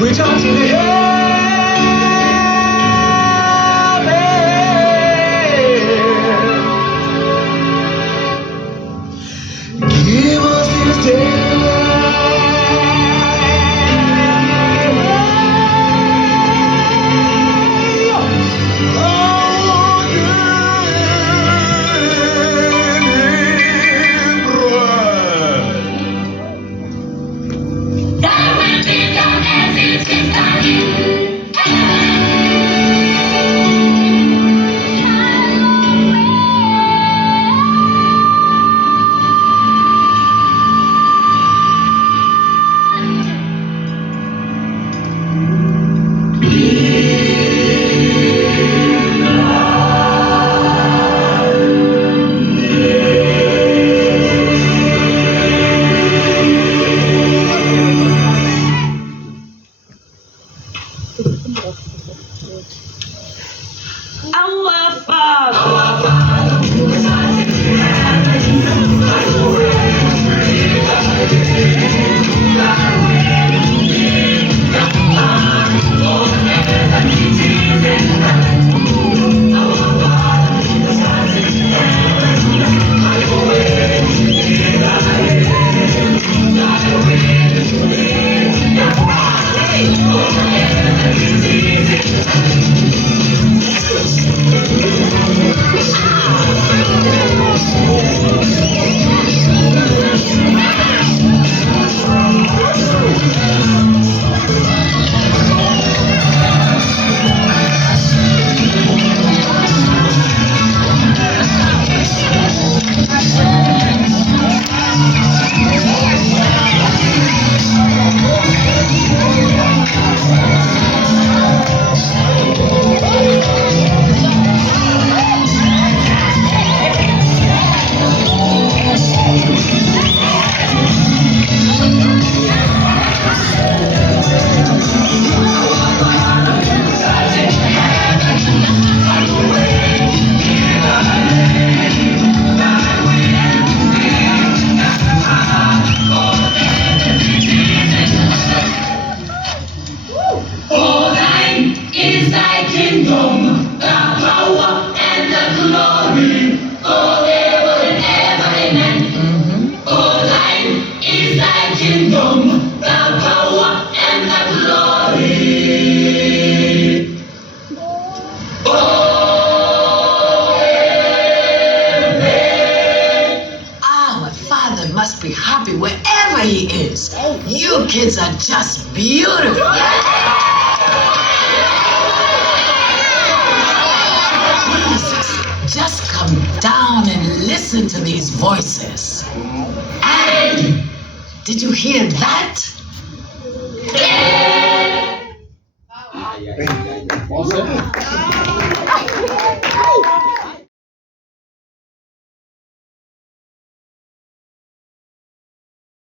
We're talking to heaven. Give us this day. Our Father, who art in heaven, hallowed be thy name. Thy kingdom come, as it is in heaven. Our Father, who art in heaven, hallowed be thy name. Thy will be done on earth as it is in heaven. Must be happy wherever he is. You kids are just beautiful. Jesus, just come down and listen to these voices. And did you hear that?